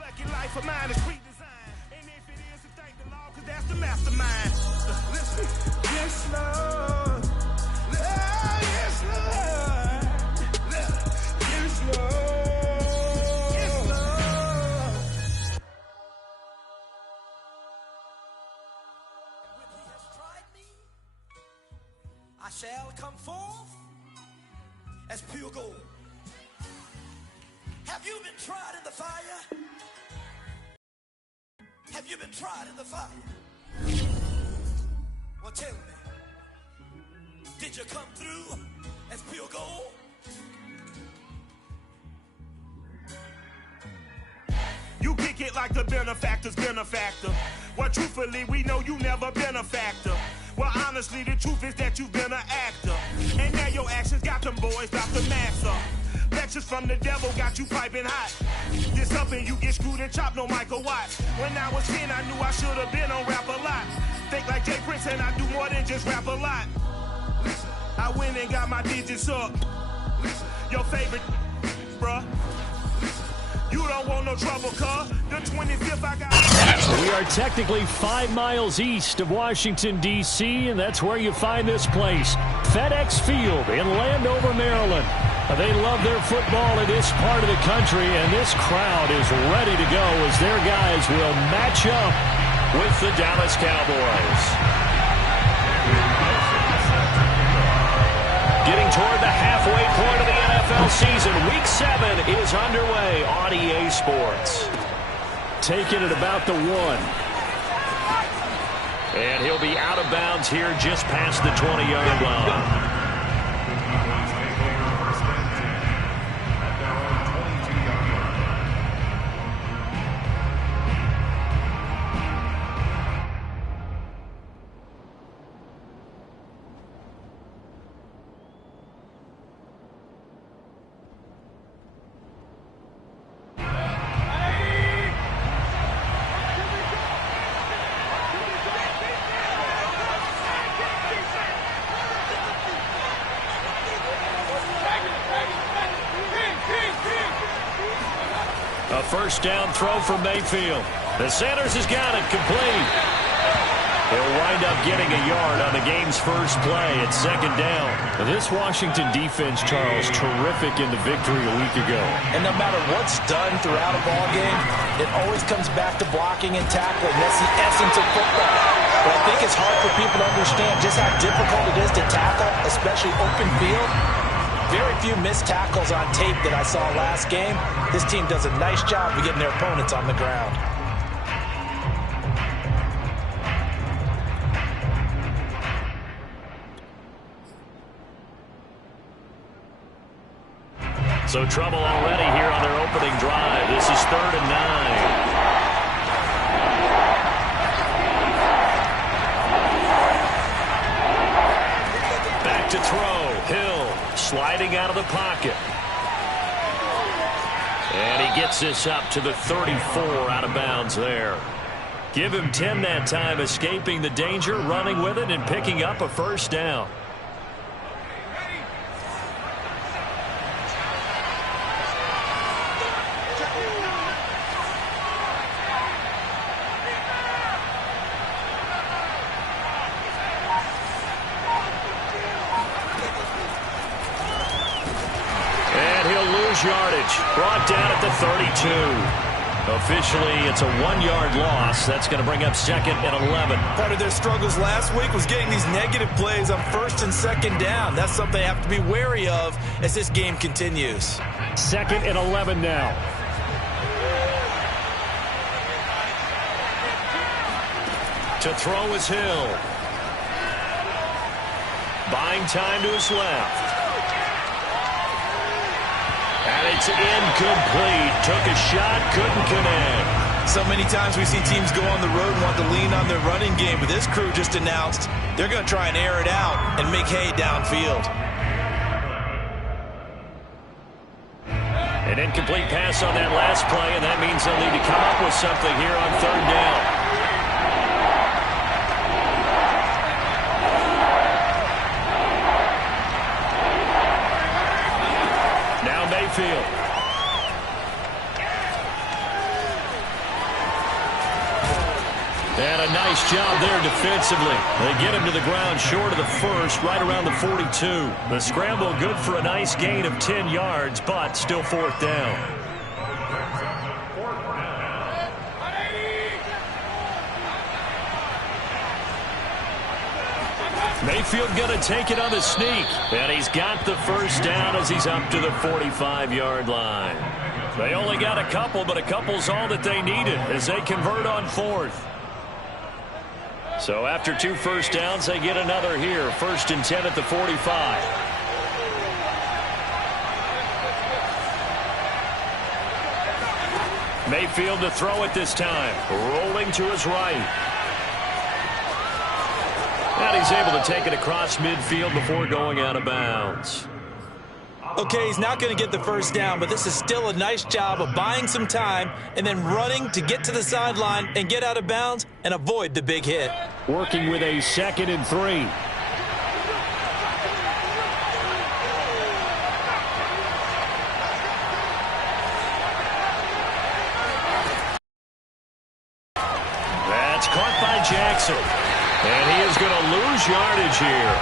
Life of mine is redesigned, and if it is, to thank the Lord, 'cause that's the mastermind. Listen, yes, Lord. Yes, Lord. Yes, Lord. Yes, Lord. And when he has tried me, I shall come forth as pure gold. Have you been tried in the fire? Have you been tried in the fire? Well, tell me, did you come through as pure gold? You kick it like the benefactor's benefactor. Well, truthfully, we know you never been a factor. Well, honestly, the truth is that you've been an actor. And now your actions got them boys about to max up. Lectures from the devil got you piping hot. This up and you get screwed and chopped, no Michael Watts. When I was 10, I knew I should have been on Rap a Lot. Think like Jay Prince and I do more than just rap a lot. I went and got my digits up. Your favorite, bruh. You don't want no trouble, cuz. The 25th I got... We are technically 5 miles east of Washington, D.C., and that's where you find this place, FedEx Field in Landover, Maryland. They love their football in this part of the country, and this crowd is ready to go as their guys will match up with the Dallas Cowboys. Getting toward the halfway point of the NFL season, Week 7 is underway on EA Sports. Taking it about the 1. And he'll be out of bounds here just past the 20-yard line. A first down throw from Mayfield. The Sanders has got it complete. He'll wind up getting a yard on the game's first play at second down. This Washington defense, Charles, terrific in the victory a week ago. And no matter what's done throughout a ball game, it always comes back to blocking and tackling. That's the essence of football. But I think it's hard for people to understand just how difficult it is to tackle, especially open field. Very few missed tackles on tape that I saw last game. This team does a nice job of getting their opponents on the ground. So trouble already here on their opening drive. This is 3rd and 9. Back to throw. Hill sliding out of the pocket. And he gets this up to the 34 out of bounds there. Give him 10 that time, escaping the danger, running with it, and picking up a first down. Yardage brought down at the 32. Officially, it's a 1-yard loss. That's going to bring up 2nd and 11. Part of their struggles last week was getting these negative plays on 1st and 2nd down. That's something they have to be wary of as this game continues. 2nd and 11 now. To throw is Hill. Buying time to his left. And it's incomplete. Took a shot, couldn't connect. So many times we see teams go on the road and want to lean on their running game, but this crew just announced they're going to try and air it out and make hay downfield. An incomplete pass on that last play, and that means they'll need to come up with something here on 3rd down. Mayfield. And a nice job there defensively. They get him to the ground short of the first, right around the 42. The scramble good for a nice gain of 10 yards, but still fourth down. Mayfield going to take it on the sneak. And he's got the first down as he's up to the 45-yard line. They only got a couple, but a couple's all that they needed as they convert on fourth. So after 2 first downs, they get another here. 1st and 10 at the 45. Mayfield to throw it this time. Rolling to his right. And he's able to take it across midfield before going out of bounds. Okay, he's not going to get the first down, but this is still a nice job of buying some time and then running to get to the sideline and get out of bounds and avoid the big hit. Working with a 2nd and 3. That's caught by Jackson. And he is going to lose yardage here.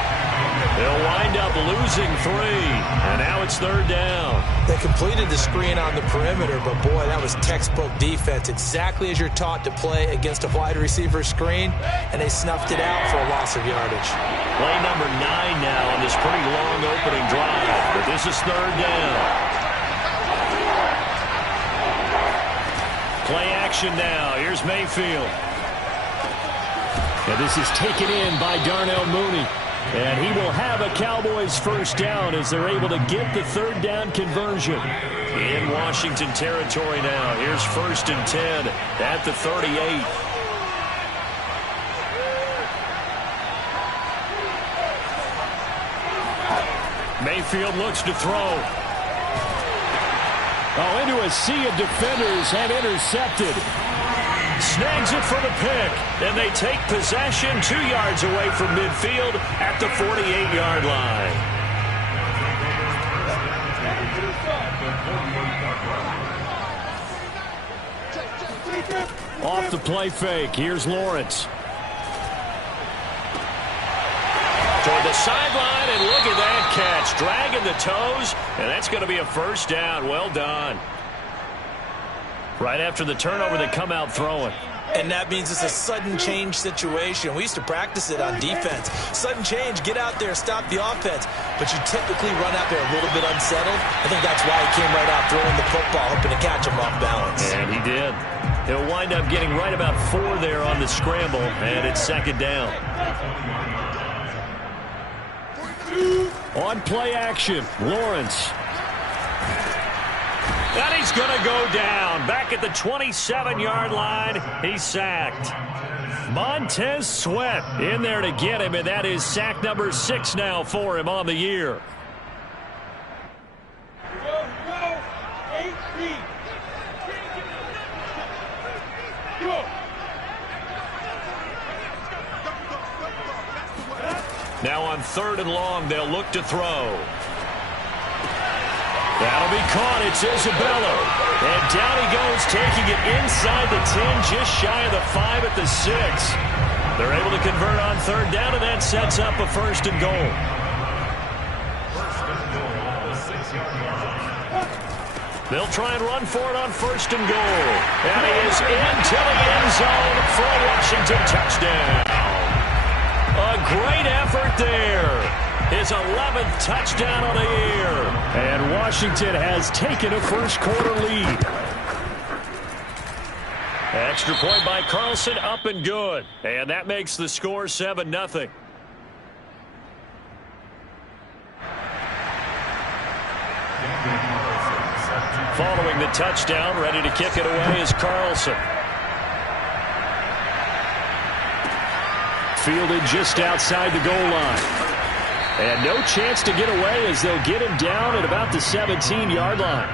They'll wind up losing 3, and now it's 3rd down. They completed the screen on the perimeter, but boy, that was textbook defense, exactly as you're taught to play against a wide receiver screen, and they snuffed it out for a loss of yardage. Play number 9 now on this pretty long opening drive, but this is 3rd down. Play action now. Here's Mayfield. And this is taken in by Darnell Mooney. And he will have a Cowboys first down as they're able to get the 3rd down conversion. In Washington territory now. Here's 1st and 10 at the 38. Mayfield looks to throw. Oh, into a sea of defenders and intercepted. Snags it for the pick, and they take possession 2 yards away from midfield at the 48-yard line. Off the play fake, here's Lawrence. Toward the sideline, and look at that catch. Dragging the toes, and that's going to be a first down. Well done. Right after the turnover, they come out throwing. And that means it's a sudden change situation. We used to practice it on defense. Sudden change, get out there, stop the offense. But you typically run out there a little bit unsettled. I think that's why he came right out throwing the football, hoping to catch him off balance. And he did. He'll wind up getting right about 4 there on the scramble, and it's 2nd down. On play action, Lawrence. And he's going to go down. Back at the 27-yard line, he's sacked. Montez Sweat in there to get him, and that is sack number 6 now for him on the year. Now on 3rd and long, they'll look to throw. That'll be caught. It's Isabella. And down he goes, taking it inside the 10, just shy of the 5 at the 6. They're able to convert on 3rd down, and that sets up a 1st and goal. They'll try and run for it on 1st and goal. And he is into the end zone for a Washington touchdown. A great effort there. His 11th touchdown of the year. And Washington has taken a first-quarter lead. Extra point by Carlson, up and good. And that makes the score 7-0. Following the touchdown, ready to kick it away is Carlson. Fielded just outside the goal line. And no chance to get away as they'll get him down at about the 17-yard line.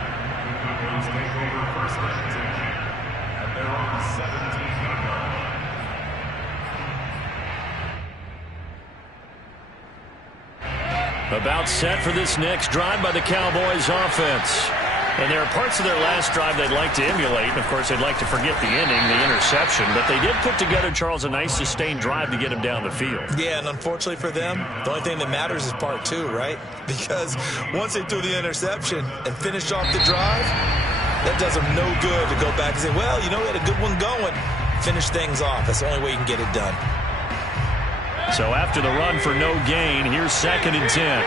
About set for this next drive by the Cowboys offense. And there are parts of their last drive they'd like to emulate. And, of course, they'd like to forget the inning, the interception. But they did put together, Charles, a nice sustained drive to get him down the field. Yeah, and unfortunately for them, the only thing that matters is part two, right? Because once they threw the interception and finished off the drive, that does them no good to go back and say, well, you know, we had a good one going. Finish things off. That's the only way you can get it done. So after the run for no gain, here's 2nd and 10.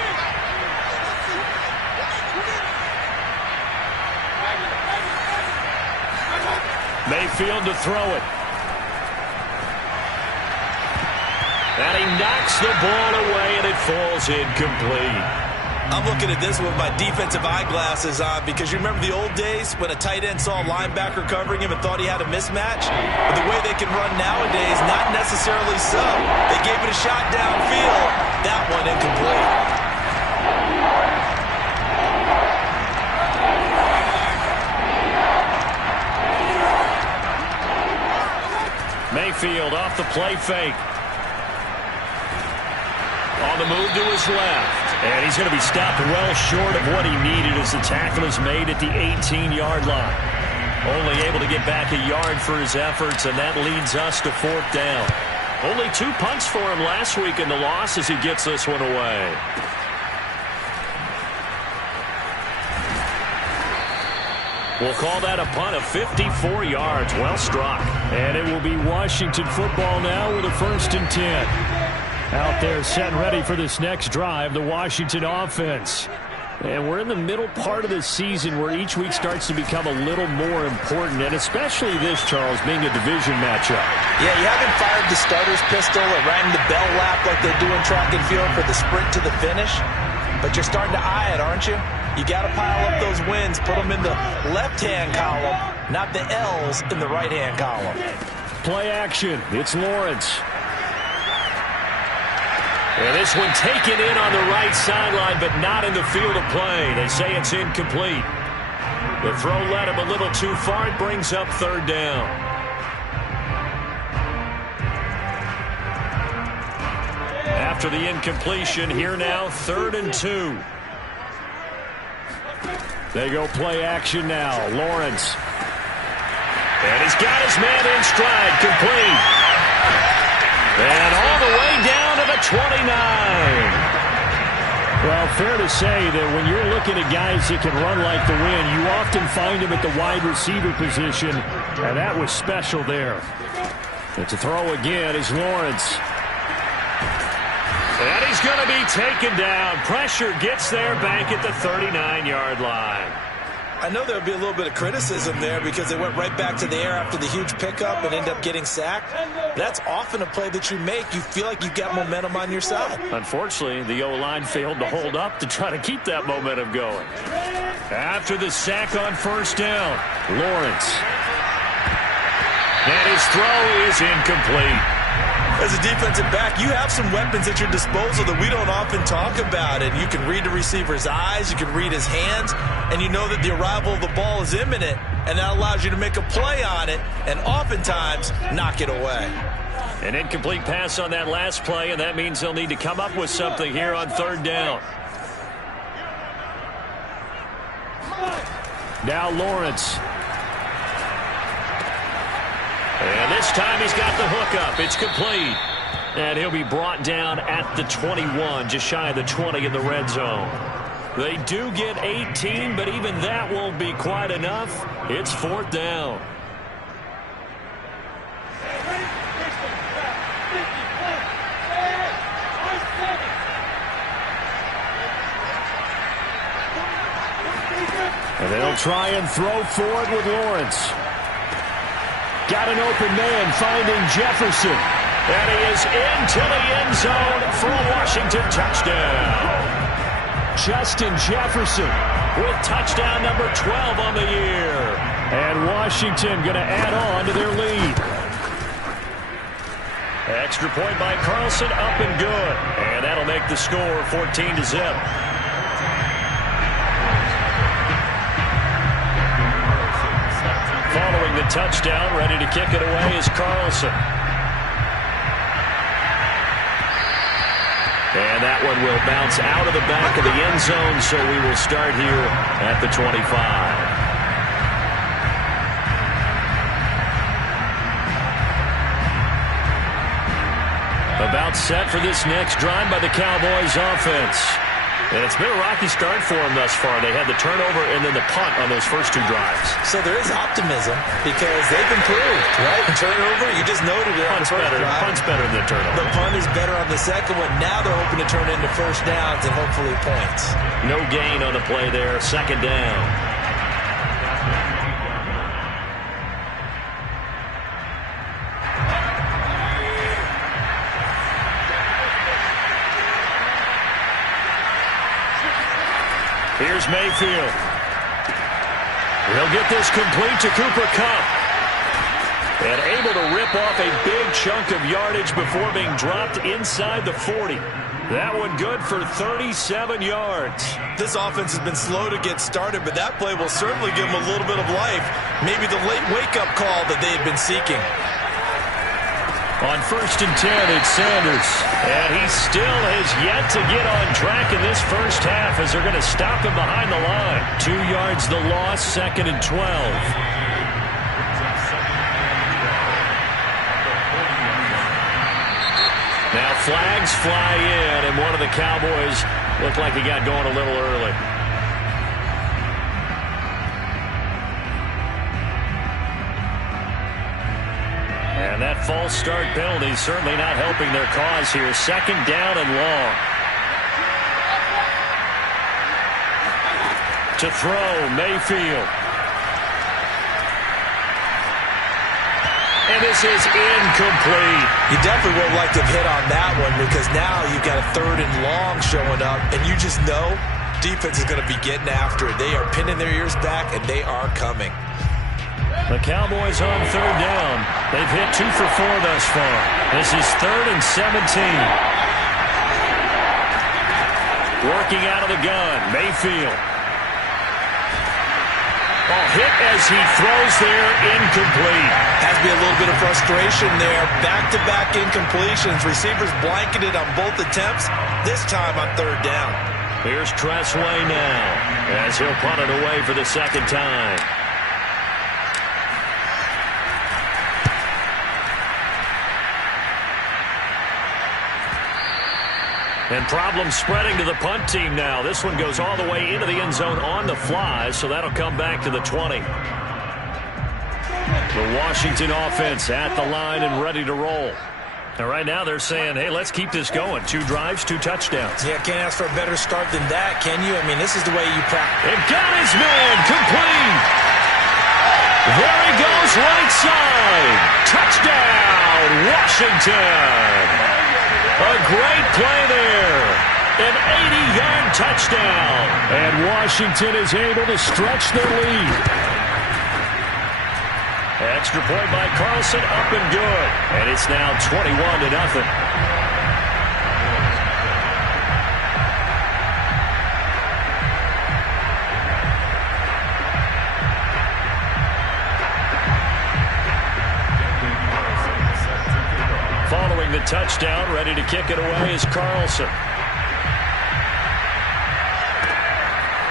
Mayfield to throw it. And he knocks the ball away, and it falls incomplete. I'm looking at this with my defensive eyeglasses on because you remember the old days when a tight end saw a linebacker covering him and thought he had a mismatch? But the way they can run nowadays, not necessarily so. They gave it a shot downfield. That one incomplete. Mayfield off the play fake. On the move to his left. And he's going to be stopped well short of what he needed as the tackle is made at the 18-yard line. Only able to get back a yard for his efforts, and that leads us to 4th down. Only 2 punts for him last week in the loss as he gets this one away. We'll call that a punt of 54 yards. Well struck. And it will be Washington football now with a 1st and 10. Out there set and ready for this next drive, the Washington offense. And we're in the middle part of the season where each week starts to become a little more important, and especially this, Charles, being a division matchup. Yeah, you haven't fired the starter's pistol or rang the bell lap like they do in track and field for the sprint to the finish, but you're starting to eye it, aren't you? You got to pile up those wins, put them in the left-hand column, not the L's in the right-hand column. Play action. It's Lawrence. And this one taken in on the right sideline, but not in the field of play. They say it's incomplete. The throw led him a little too far. It brings up 3rd down. After the incompletion, here now, 3rd and 2. They go play action now. Lawrence. And he's got his man in stride. Complete. And all the way down to the 29. Well, fair to say that when you're looking at guys that can run like the wind, you often find them at the wide receiver position, and that was special there. But to throw again is Lawrence. And he's going to be taken down. Pressure gets there back at the 39-yard line. I know there'll be a little bit of criticism there because they went right back to the air after the huge pickup and end up getting sacked. That's often a play that you make. You feel like you've got momentum on your side. Unfortunately, the O-line failed to hold up to try to keep that momentum going. After the sack on 1st down, Lawrence. And his throw is incomplete. As a defensive back, you have some weapons at your disposal that we don't often talk about. And you can read the receiver's eyes, you can read his hands, and you know that the arrival of the ball is imminent, and that allows you to make a play on it and oftentimes knock it away. An incomplete pass on that last play, and that means they'll need to come up with something here on 3rd down. Now Lawrence. And this time he's got the hook up. It's complete. And he'll be brought down at the 21, just shy of the 20 in the red zone. They do get 18, but even that won't be quite enough. It's 4th down. And they'll try and throw forward with Lawrence. Got an open man finding Jefferson. And he is into the end zone for a Washington touchdown. Justin Jefferson with touchdown number 12 on the year. And Washington going to add on to their lead. Extra point by Carlson, up and good. And that'll make the score 14-0. Following the touchdown, ready to kick it away is Carlson. And that one will bounce out of the back of the end zone, so we will start here at the 25. About set for this next drive by the Cowboys offense. And it's been a rocky start for them thus far. They had the turnover and then the punt on those first two drives. So there is optimism because they've improved, right? Turnover, you just noted it on the first drive. Punt's better than the turnover. The punt is better on the second one. Now they're hoping to turn into first downs and hopefully points. No gain on the play there. Second down. Here's Mayfield. He'll get this complete to Cooper Kupp. And able to rip off a big chunk of yardage before being dropped inside the 40. That one good for 37 yards. This offense has been slow to get started, but that play will certainly give them a little bit of life. Maybe the late wake-up call that they had been seeking. On 1st and 10, it's Sanders. And he still has yet to get on track in this first half as they're going to stop him behind the line. 2 yards the loss, 2nd and 12. Now flags fly in, and one of the Cowboys looked like he got going a little early. And that false start penalty is certainly not helping their cause here. 2nd down and long. To throw, Mayfield. And this is incomplete. You definitely would like to have hit on that one because now you've got a 3rd and long showing up, and you just know defense is going to be getting after it. They are pinning their ears back, and they are coming. The Cowboys on 3rd down. They've hit 2 for 4 thus far. This is 3rd and 17. Working out of the gun, Mayfield. Ball hit as he throws there, incomplete. Has to be a little bit of frustration there. Back-to-back incompletions. Receivers blanketed on both attempts, this time on 3rd down. Here's Tressway now as he'll punt it away for the 2nd time. And problems spreading to the punt team now. This one goes all the way into the end zone on the fly, so that'll come back to the 20. The Washington offense at the line and ready to roll. And right now they're saying, hey, let's keep this going. 2 drives, 2 touchdowns. Yeah, can't ask for a better start than that, can you? I mean, this is the way you practice. And got his man, complete. There he goes, right side. Touchdown, Washington. A great play there. An 80-yard touchdown. And Washington is able to stretch their lead. Extra point by Carlson, up and good. And it's now 21-0. Following the touchdown, ready to kick it away is Carlson.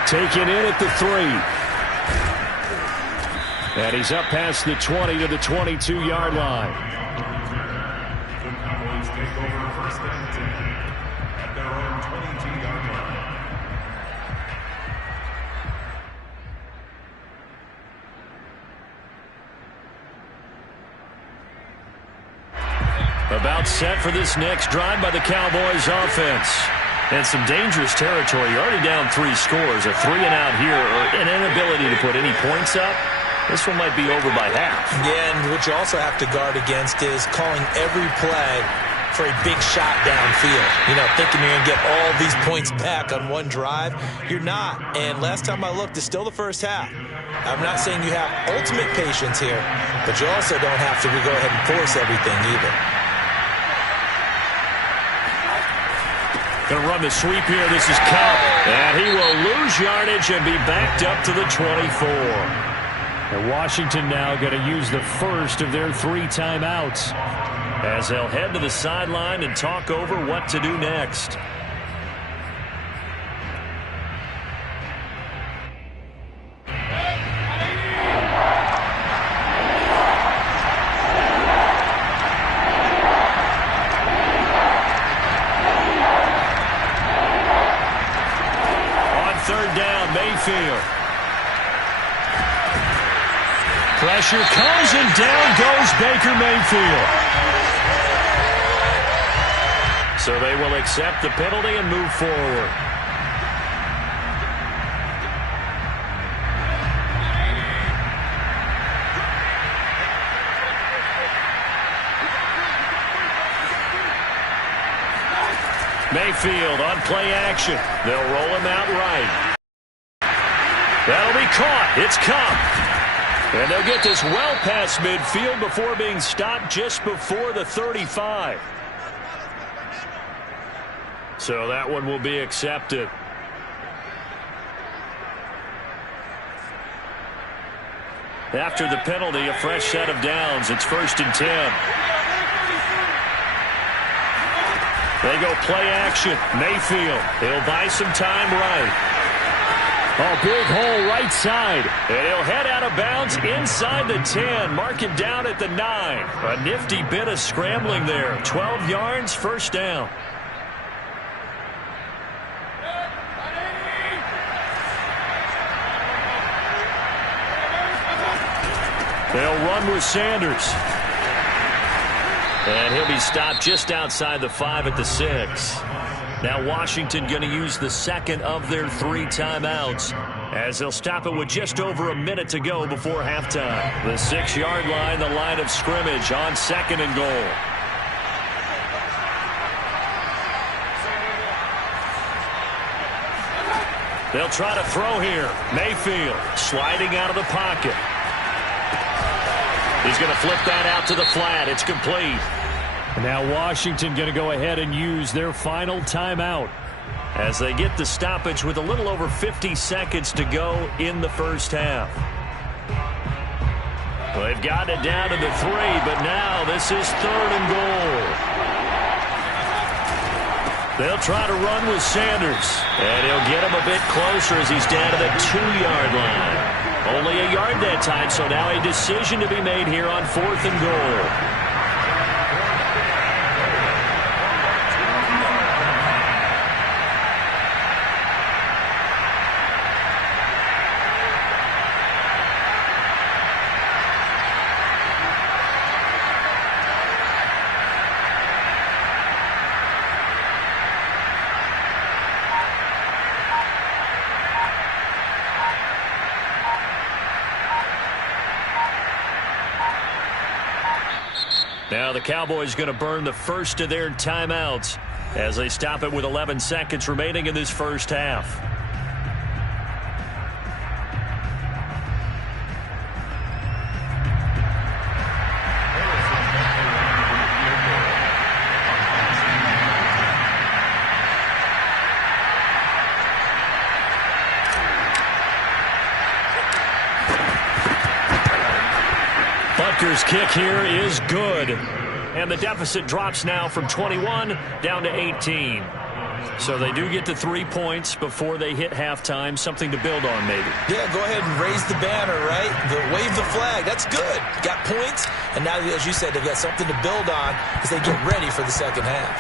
Taken in at the 3. And he's up past the 20 to the 22-yard line. The Cowboys take over 1st and 10 at their own 22-yard line. About set for this next drive by the Cowboys offense. And some dangerous territory. You're already down 3 scores. A 3-and-out here, or an inability to put any points up. This one might be over by half. Yeah, and what you also have to guard against is calling every play for a big shot downfield. You know, thinking you're going to get all these points back on one drive. You're not. And last time I looked, it's still the first half. I'm not saying you have ultimate patience here, but you also don't have to go ahead and force everything either. Going to run the sweep here. This is Kupp. And he will lose yardage and be backed up to the 24. And Washington now going to use the first of their 3 timeouts as they'll head to the sideline and talk over what to do next. pressure comes, and down goes Baker Mayfield. So they will accept the penalty and move forward. Mayfield on play action. They'll roll him out right. That'll be caught. It's come. And they'll get this well past midfield before being stopped just before the 35. So that one will be accepted. After the penalty, a fresh set of downs. It's 1st and 10. They go play action. Mayfield. He'll buy some time right. Oh, big hole right side. And he'll head out of bounds inside the 10. Mark him down at the 9. A nifty bit of scrambling there. 12 yards, first down. They'll run with Sanders. And he'll be stopped just outside the 5 at the 6. Now Washington going to use the second of their 3 timeouts as they'll stop it with just over a minute to go before halftime. The 6-yard line, the line of scrimmage on 2nd and goal. They'll try to throw here. Mayfield sliding out of the pocket. He's going to flip that out to the flat. It's complete. Now Washington going to go ahead and use their final timeout as they get the stoppage with a little over 50 seconds to go in the first half. Well, they've gotten it down to the 3, but now this is 3rd and goal. They'll try to run with Sanders, and he'll get him a bit closer as he's down to the 2-yard line. Only a yard that time, so now a decision to be made here on 4th and goal. Now the Cowboys going to burn the first of their timeouts as they stop it with 11 seconds remaining in this first half. Butker's kick here is good. And the deficit drops now from 21 down to 18. So they do get the 3 points before they hit halftime. Something to build on, maybe. Yeah, go ahead and raise the banner, right? Wave the flag. That's good. Got points. And now, as you said, they've got something to build on as they get ready for the second half.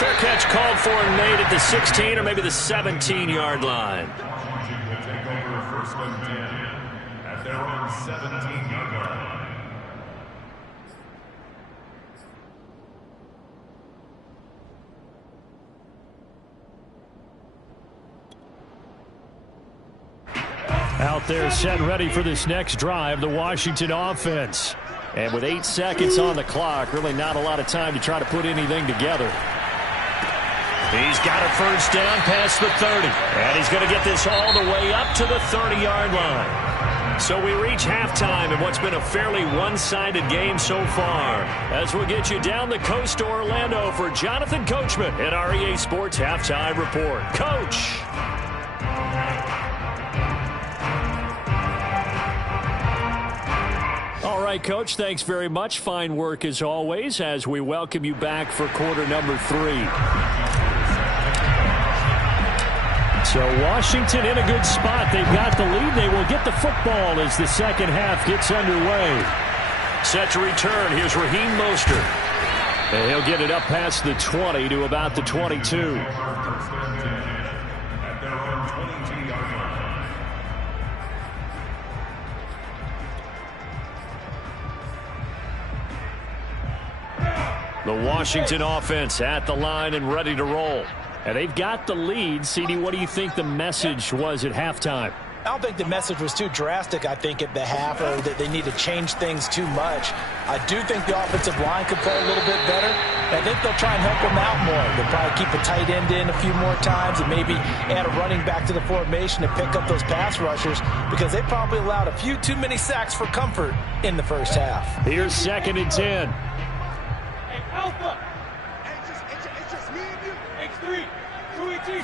Fair catch called for and made at the 16 or maybe the 17-yard line. Will take over 1st and 10 at their own 17-yard line. Out there set ready for this next drive, the Washington offense. And with 8 seconds on the clock, really not a lot of time to try to put anything together. He's got a first down past the 30. And he's going to get this all the way up to the 30-yard line. So we reach halftime in what's been a fairly one-sided game so far. As we'll get you down the coast to Orlando for Jonathan Coachman at our EA Sports Halftime Report. Coach. All right, Coach, thanks very much. Fine work as always as we welcome you back for quarter number 3. So Washington in a good spot. They've got the lead. They will get the football as the second half gets underway. Set to return. Here's Raheem Mostert. And he'll get it up past the 20 to about the 22. The Washington offense at the line and ready to roll. And they've got the lead. CD, what do you think the message was at halftime? I don't think the message was too drastic, I think, at the half, or that they need to change things too much. I do think the offensive line could play a little bit better. I think they'll try and help them out more. They'll probably keep a tight end in a few more times and maybe add a running back to the formation to pick up those pass rushers, because they probably allowed a few too many sacks for comfort in the first half. Here's 2nd and 10. Hey, Alpha! It's just me and you. X3, 218.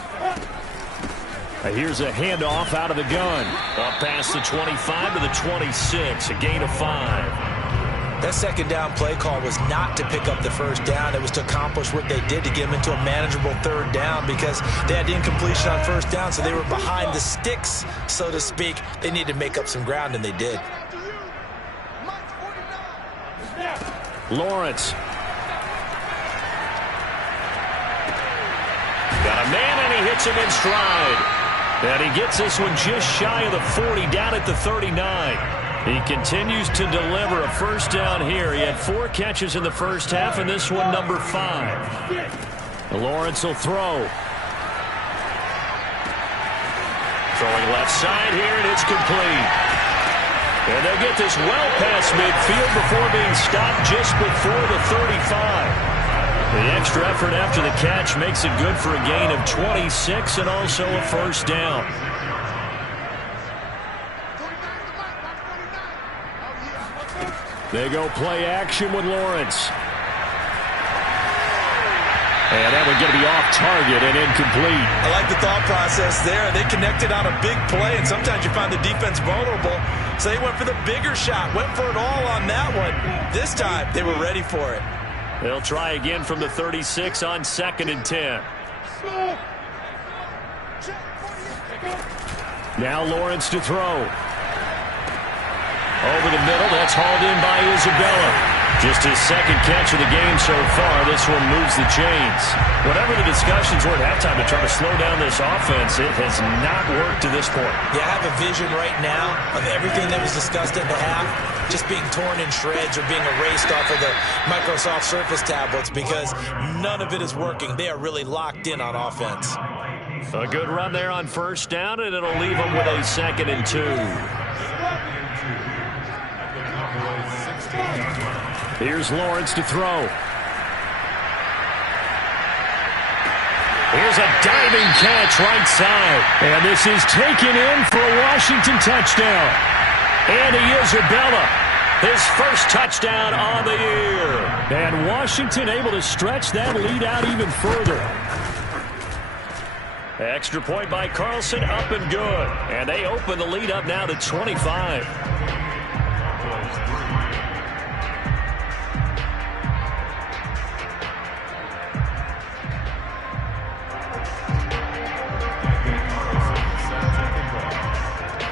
Here's a handoff out of the gun. Up past the 25 to the 26, a gain of 5. That second down play call was not to pick up the first down. It was to accomplish what they did to get them into a manageable 3rd down, because they had incompletion on 1st down, so they were behind the sticks, so to speak. They needed to make up some ground, and they did. Lawrence. Got a man, and he hits him in stride. And he gets this one just shy of the 40, down at the 39. He continues to deliver a first down here. He had 4 catches in the first half, and this one number 5. Lawrence will throw. Throwing left side here, and it's complete. And they'll get this well past midfield before being stopped just before the 35. The extra effort after the catch makes it good for a gain of 26 and also a first down. They go play action with Lawrence. And that one going to be off target and incomplete. I like the thought process there. They connected on a big play, and sometimes you find the defense vulnerable. So they went for the bigger shot, went for it all on that one. This time, they were ready for it. They'll try again from the 36 on 2nd and 10. Now Lawrence to throw. Over the middle, that's hauled in by Isabella. Just his 2nd catch of the game so far. This one moves the chains. Whatever the discussions were at halftime to try to slow down this offense, it has not worked to this point. Yeah, I have a vision right now of everything that was discussed at the half just being torn in shreds or being erased off of the Microsoft Surface tablets, because none of it is working. They are really locked in on offense. A good run there on first down, and it'll leave them with a 2nd and 2. Here's Lawrence to throw. Here's a diving catch right side. And this is taken in for a Washington touchdown. Andy Isabella, his first touchdown on the year. And Washington able to stretch that lead out even further. Extra point by Carlson, up and good. And they open the lead up now to 25.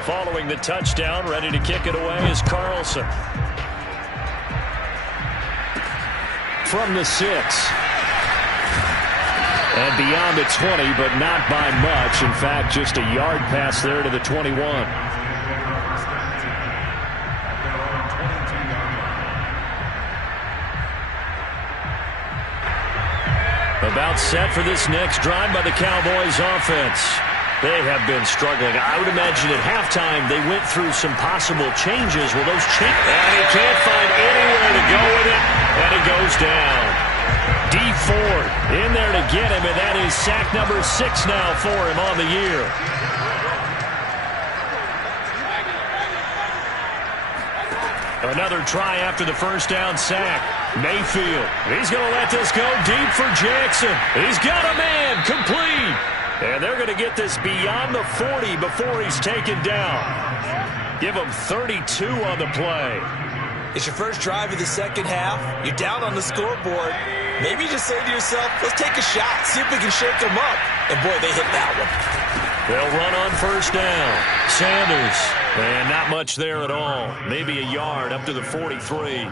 Following the touchdown, ready to kick it away is Carlson. From the 6. And beyond the 20, but not by much. In fact, just a yard pass there to the 21. About set for this next drive by the Cowboys offense. They have been struggling. I would imagine at halftime they went through some possible changes. Well, those changes, and he can't find anywhere to go with it, and it goes down. D Ford in there to get him, and that is sack number 6 now for him on the year. Another try after the first down sack. Mayfield, he's going to let this go deep for Jackson. He's got a man, complete. And they're going to get this beyond the 40 before he's taken down. Give him 32 on the play. It's your first drive of the second half. You're down on the scoreboard. Maybe you just say to yourself, let's take a shot, see if we can shake them up. And, boy, they hit that one. They'll run on first down. Sanders. And not much there at all. Maybe a yard up to the 43.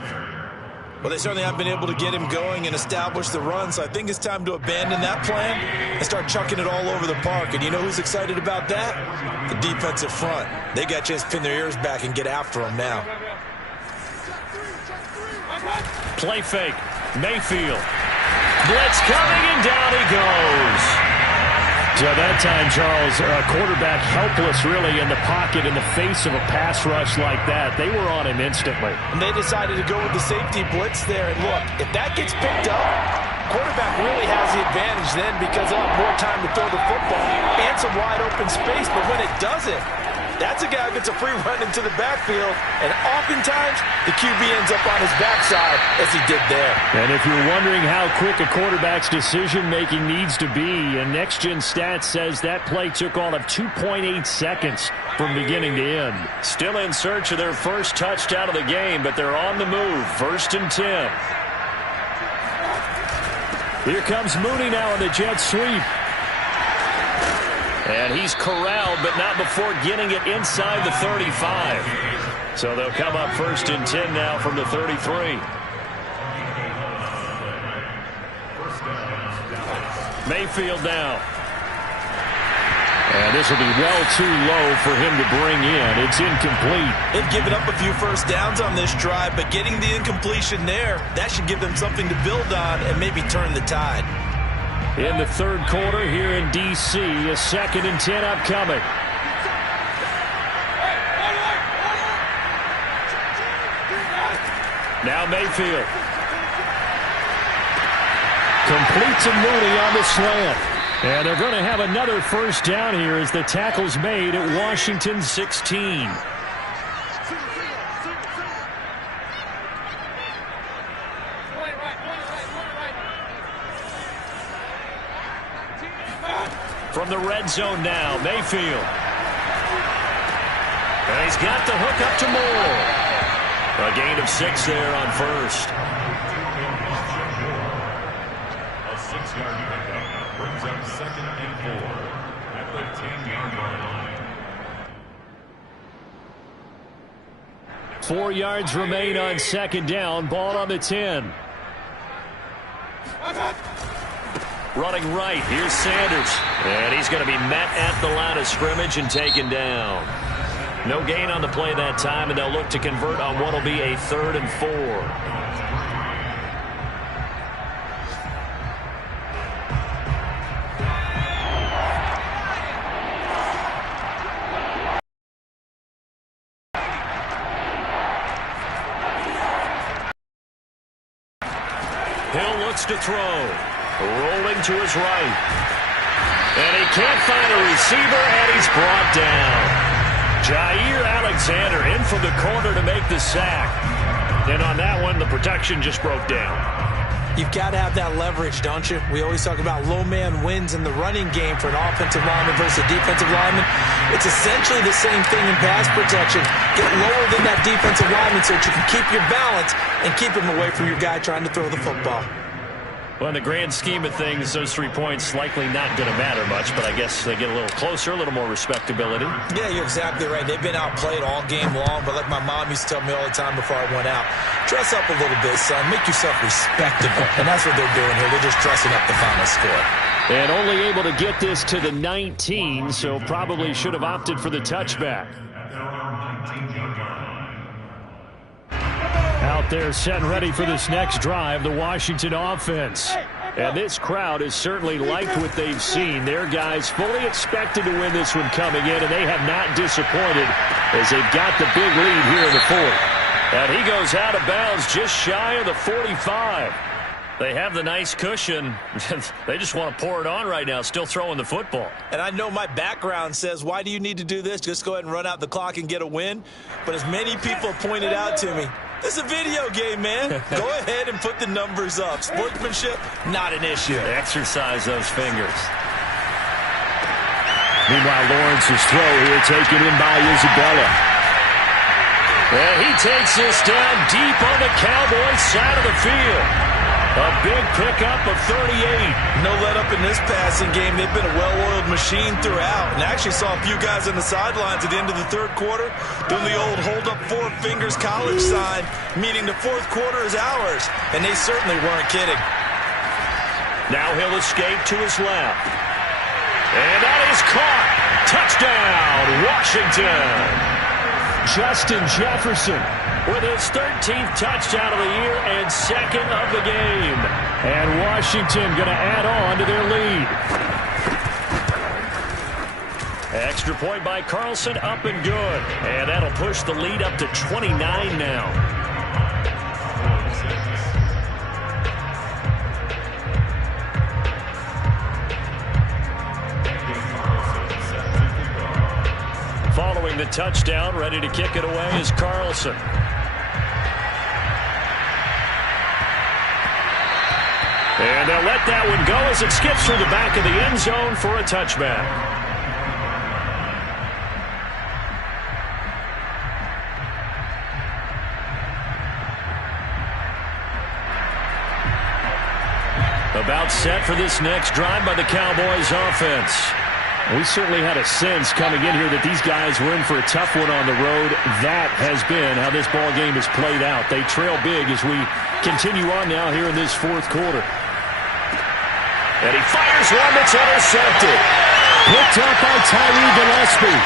Well, they certainly haven't been able to get him going and establish the run, so I think it's time to abandon that plan and start chucking it all over the park. And you know who's excited about that? The defensive front. They got a chance to pin their ears back and get after him now. Play fake. Mayfield. Blitz coming, and down he goes. So that time, Charles, quarterback helpless really in the pocket in the face of a pass rush like that. They were on him instantly. And they decided to go with the safety blitz there. And look, if that gets picked up, quarterback really has the advantage then because they'll have more time to throw the football and some wide open space. But when it doesn't, that's a guy who gets a free run into the backfield, and oftentimes the QB ends up on his backside as he did there. And if you're wondering how quick a quarterback's decision-making needs to be, and Next Gen Stats says that play took all of 2.8 seconds from beginning to end. Still in search of their first touchdown of the game, but they're on the move. 1st and 10. Here comes Mooney now in the jet sweep. And he's corralled, but not before getting it inside the 35. So they'll come up 1st and 10 now from the 33. Mayfield now. And this will be well too low for him to bring in. It's incomplete. They've given up a few first downs on this drive, but getting the incompletion there, that should give them something to build on and maybe turn the tide. In the 3rd quarter here in D.C., a 2nd and 10 upcoming. Now Mayfield. Completes a Mooney on the slant. And they're going to have another first down here as the tackle's made at Washington 16. From the red zone now, Mayfield. And he's got the hook up to Moore. A gain of 6 there on 1st. A 6-yard pickup brings up 2nd and 4 at the 10-yard line. 4 yards remain on 2nd down. Ball on the 10. Running right, here's Sanders. And he's going to be met at the line of scrimmage and taken down. No gain on the play that time, and they'll look to convert on what will be a 3rd and 4. Hill looks to throw. Rolling to his right. And he can't find a receiver, and he's brought down. Jair Alexander in from the corner to make the sack. And on that one, the protection just broke down. You've got to have that leverage, don't you? We always talk about low man wins in the running game for an offensive lineman versus a defensive lineman. It's essentially the same thing in pass protection. Get lower than that defensive lineman so that you can keep your balance and keep him away from your guy trying to throw the football. Well, in the grand scheme of things, those 3 points likely not going to matter much, but I guess they get a little closer, a little more respectability. Yeah, you're exactly right. They've been outplayed all game long, but like my mom used to tell me all the time before I went out, dress up a little bit, son. Make yourself respectable. And that's what they're doing here. They're just dressing up the final score. And only able to get this to the 19, so probably should have opted for the touchback. Out there set and ready for this next drive, the Washington offense. And this crowd has certainly liked what they've seen. Their guys fully expected to win this one coming in, and they have not disappointed as they've got the big lead here in the 4th. And he goes out of bounds just shy of the 45. They have the nice cushion. They just want to pour it on right now, still throwing the football. And I know my background says, why do you need to do this? Just go ahead and run out the clock and get a win. But as many people pointed out to me, this is a video game, man. Go ahead and put the numbers up. Sportsmanship, not an issue. Exercise those fingers. Meanwhile, Lawrence's throw here taken in by Isabella. And he takes this down deep on the Cowboys side of the field. A big pickup of 38. No let up in this passing game. They've been a well-oiled machine throughout. And I actually saw a few guys on the sidelines at the end of the 3rd quarter doing the old hold up 4 fingers college sign, meaning the 4th quarter is ours. And they certainly weren't kidding. Now he'll escape to his left. And that is caught. Touchdown, Washington. Justin Jefferson with his 13th touchdown of the year and second of the game. And Washington going to add on to their lead. Extra point by Carlson, up and good. And that'll push the lead up to 29 now. Following the touchdown, ready to kick it away is Carlson. And they'll let that one go as it skips through the back of the end zone for a touchback. About set for this next drive by the Cowboys offense. We certainly had a sense coming in here that these guys were in for a tough one on the road. That has been how this ball game has played out. They trail big as we continue on now here in this fourth quarter. And he fires one that's intercepted. Picked up by Tyree Gillespie.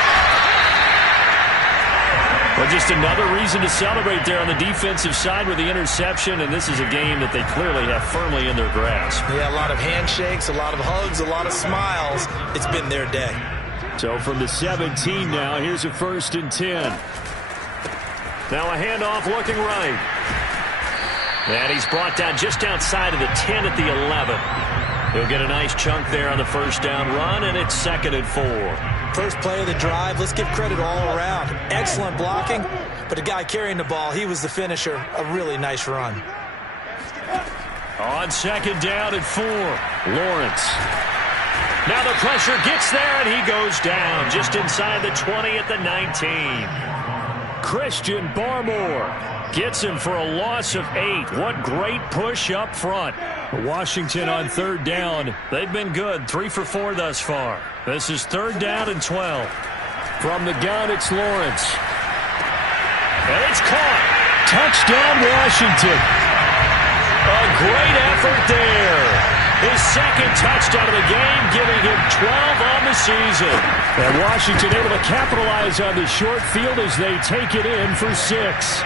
Well, just another reason to celebrate there on the defensive side with the interception, and this is a game that they clearly have firmly in their grasp. Yeah, a lot of handshakes, a lot of hugs, a lot of smiles. It's been their day. So from the 17 now, here's a 1st and 10. Now a handoff looking right. And he's brought down just outside of the 10 at the 11. He'll get a nice chunk there on the first down run, and it's 2nd and 4. First play of the drive, let's give credit all around. Excellent blocking, but the guy carrying the ball, he was the finisher. A really nice run. On 2nd down and 4, Lawrence. Now the pressure gets there, and he goes down just inside the 20 at the 19. Christian Barmore gets him for a loss of 8. What great push up front. Washington on 3rd down. They've been good, 3 for 4 thus far. This is 3rd down and 12. From the gun, it's Lawrence. And it's caught. Touchdown, Washington. A great effort there. His 2nd touchdown of the game, giving him 12 on the season. And Washington able to capitalize on the short field as they take it in for 6.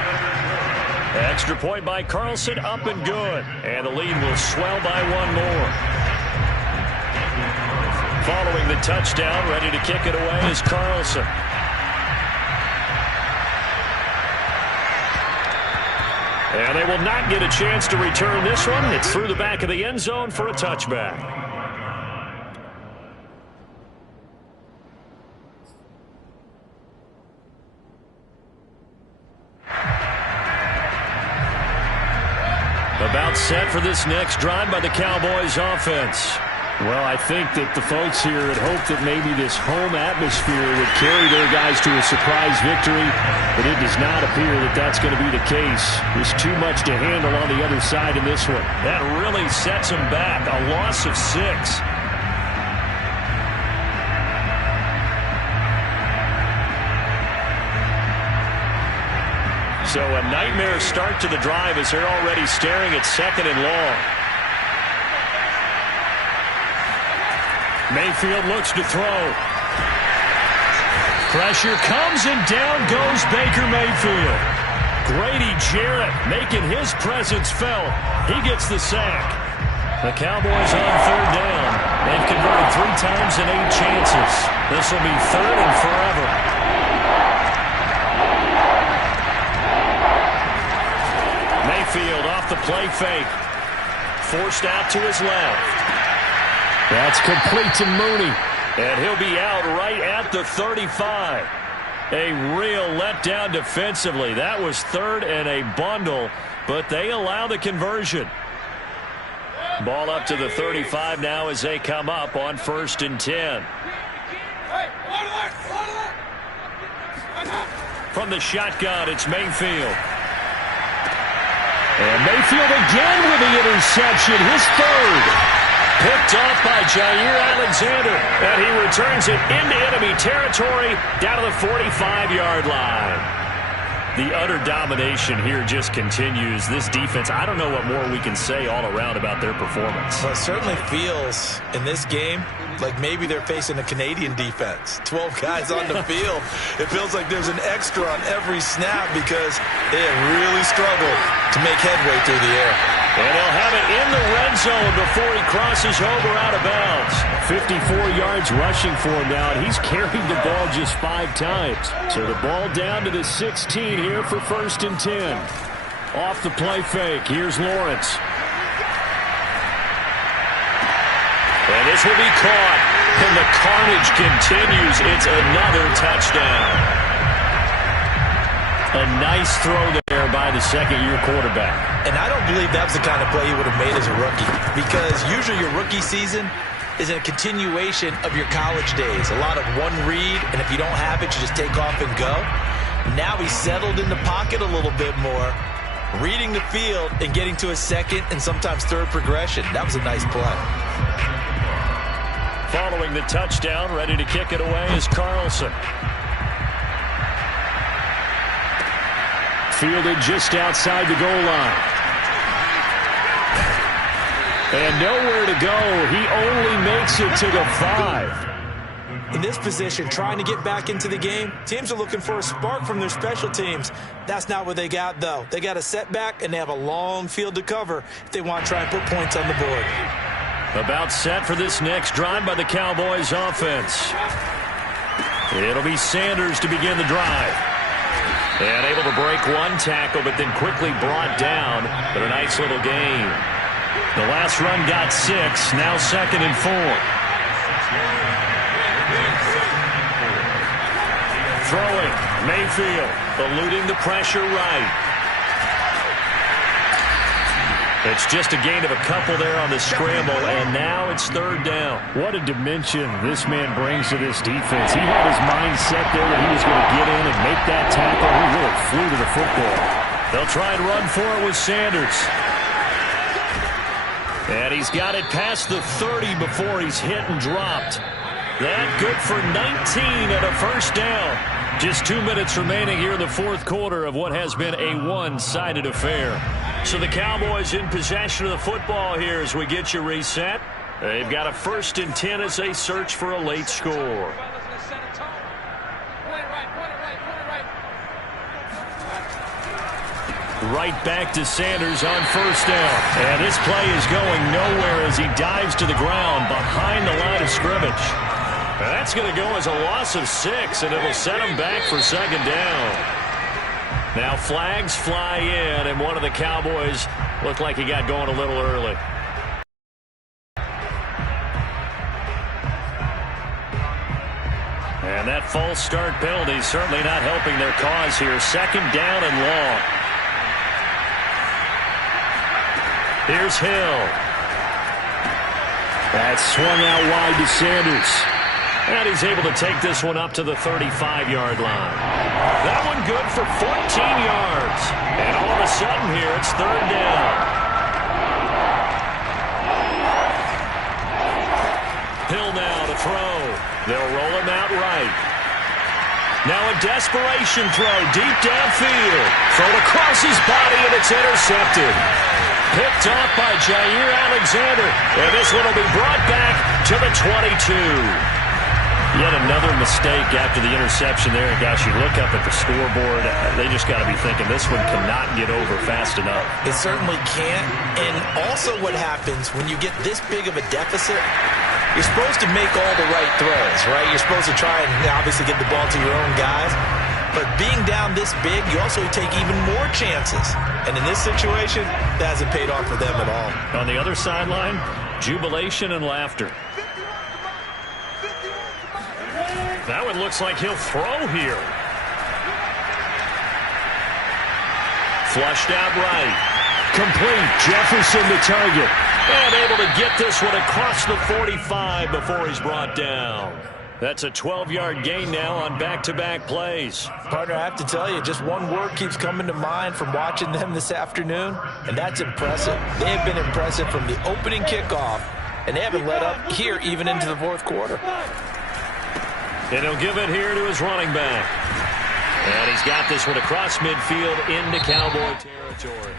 Extra point by Carlson, up and good. And the lead will swell by 1 more. Following the touchdown, ready to kick it away is Carlson. And they will not get a chance to return this one. It's through the back of the end zone for a touchback. About set for this next drive by the Cowboys offense. Well, I think that the folks here had hoped that maybe this home atmosphere would carry their guys to a surprise victory, but it does not appear that that's going to be the case. There's too much to handle on the other side in this one. That really sets them back. A loss of 6. So a nightmare start to the drive as they're already staring at 2nd and long. Mayfield looks to throw. Pressure comes and down goes Baker Mayfield. Grady Jarrett making his presence felt. He gets the sack. The Cowboys on 3rd down. They've converted 3 times in 8 chances. This will be 3rd and forever. Mayfield off the play fake. Forced out to his left. That's complete to Mooney. And he'll be out right at the 35. A real letdown defensively. That was 3rd and a bundle, but they allow the conversion. Ball up to the 35 now as they come up on 1st and 10. From the shotgun, it's Mayfield. And Mayfield again with the interception, his 3rd. Picked off by Jair Alexander, and he returns it into enemy territory down to the 45-yard line. The utter domination here just continues. This defense, I don't know what more we can say all around about their performance. Well, it certainly feels in this game like maybe they're facing a Canadian defense. 12 guys on the field. It feels like there's an extra on every snap because they have really struggled to make headway through the air. And they'll have it in the red zone before he crosses over out of bounds. 54 yards rushing for him now, and he's carried the ball just 5 times. So the ball down to the 16 here for 1st and 10. Off the play fake, here's Lawrence. And this will be caught, and the carnage continues. It's another touchdown. A nice throw there by the second-year quarterback. And I don't believe that was the kind of play he would have made as a rookie, because usually your rookie season is a continuation of your college days. A lot of one read, and if you don't have it, you just take off and go. Now he's settled in the pocket a little bit more, reading the field and getting to a second and sometimes third progression. That was a nice play. Following the touchdown, ready to kick it away is Carlson. Fielded just outside the goal line. And nowhere to go. He only makes it to the 5. In this position, trying to get back into the game, teams are looking for a spark from their special teams. That's not what they got, though. They got a setback, and they have a long field to cover if they want to try and put points on the board. About set for this next drive by the Cowboys offense. It'll be Sanders to begin the drive. And able to break one tackle, but then quickly brought down. But a nice little gain. The last run got 6, now 2nd and 4. Throwing, Mayfield, eluding the pressure right. It's just a gain of a couple there on the scramble, and now it's 3rd down. What a dimension this man brings to this defense. He had his mind set there that he was going to get in and make that tackle. He really flew to the football. They'll try and run for it with Sanders. And he's got it past the 30 before he's hit and dropped. That good for 19 and a 1st down. Just 2 minutes remaining here in the 4th quarter of what has been a one-sided affair. So the Cowboys in possession of the football here as we get you reset. They've got a 1st and 10 as they search for a late score. Right back to Sanders on 1st down. And this play is going nowhere as he dives to the ground behind the line of scrimmage. And that's going to go as a loss of 6, and it'll set him back for 2nd down. Now flags fly in, and one of the Cowboys looked like he got going a little early. And that false start penalty certainly not helping their cause here. 2nd down and long. Here's Hill. That's swung out wide to Sanders. And he's able to take this one up to the 35-yard line. That one good for 14 yards. And all of a sudden here, it's 3rd down. Hill now to throw. They'll roll him out right. Now a desperation throw deep downfield. Thrown across his body, and it's intercepted. Picked off by Jair Alexander. And this one will be brought back to the 22. Yet another mistake after the interception there. And gosh, you look up at the scoreboard, they just got to be thinking this one cannot get over fast enough. It certainly can't. And also what happens when you get this big of a deficit, you're supposed to make all the right throws, right? You're supposed to try and obviously get the ball to your own guys. But being down this big, you also take even more chances. And in this situation, that hasn't paid off for them at all. On the other sideline, jubilation and laughter. That one looks like he'll throw here. Flushed out right. Complete. Jefferson the target. And able to get this one across the 45 before he's brought down. That's a 12-yard gain now on back-to-back plays. Partner, I have to tell you, just one word keeps coming to mind from watching them this afternoon, and that's impressive. They have been impressive from the opening kickoff, and they haven't let up here even into the 4th quarter. And he'll give it here to his running back. And he's got this one across midfield into Cowboy territory.